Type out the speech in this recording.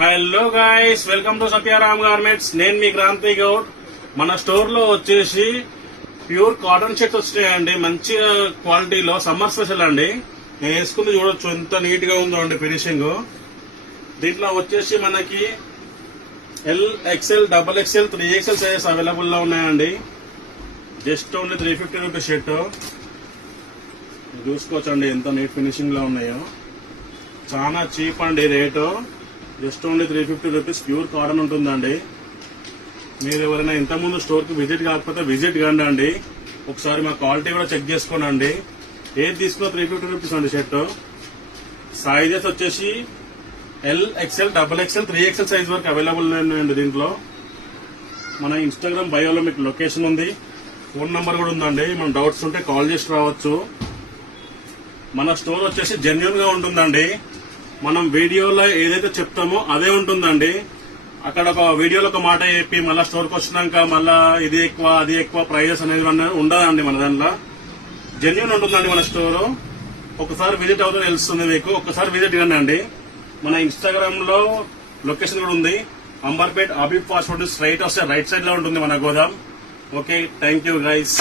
Hello guys, welcome to Satyaram garments. నేను మీ క్రాంతి గౌడ్. మన స్టోర్ లో వచ్చేసి ప్యూర్ కాటన్ షర్ట్స్ వచ్చినాయండి, మంచి క్వాలిటీలో. సమ్మర్ స్పెషల్ అండి. నేను వేసుకుంది చూడొచ్చు ఎంత నీట్ గా ఉందో అండి ఫినిషింగ్. దీంట్లో వచ్చేసి మనకి L, XL, double XL, 3XL sizes available లో ఉన్నాయండి. Just only 350 rupees shirt. చూసుకోవచ్చండి ఎంత నీట్ ఫినిషింగ్ లో ఉన్నాయో. చాలా చీప్ అండి rate. Just only 350 rupees. Pure cotton ఉంటుందండి. మీరు ఎవరైనా ఇంతకుముందు స్టోర్ కి విజిట్ కాకపోతే విజిట్ కండి అండి. ఒకసారి మా క్వాలిటీ కూడా చెక్ చేసుకోనండి. ఏది తీసుకున్నా 350 రూపీస్ అండి షర్ట్. సైజెస్ వచ్చేసి L, XL, double XL, 3XL size వరకు అవైలబుల్ ఉన్నాయండి దీంట్లో. మన ఇన్స్టాగ్రామ్ బయోలో మీకు లొకేషన్ ఉంది, ఫోన్ నంబర్ కూడా ఉందండి. మన డౌట్స్ ఉంటే కాల్ చేసి రావచ్చు. మన స్టోర్ వచ్చేసి జెన్యూన్ గా ఉంటుందండి. మనం వీడియోలో ఏదైతే చెప్తామో అదే ఉంటుందండి. అక్కడ ఒక వీడియోలో ఒక మాట చెప్పి మళ్ళీ స్టోర్కి వచ్చినాక మళ్ళా ఇది ఎక్కువ అది ఎక్కువ ప్రైజెస్ అనేది ఉండదండి. మన దాంట్లో జెన్యూన్ ఉంటుందండి మన స్టోర్. ఒకసారి విజిట్ అవుతుంది తెలుస్తుంది మీకు. ఒకసారి విజిట్ కండి. మన ఇన్స్టాగ్రామ్ లో లొకేషన్ కూడా ఉంది. Amberpet Habib fast food straight వస్తే రైట్ సైడ్ లో ఉంటుంది మన గోదాం. Okay, thank you guys.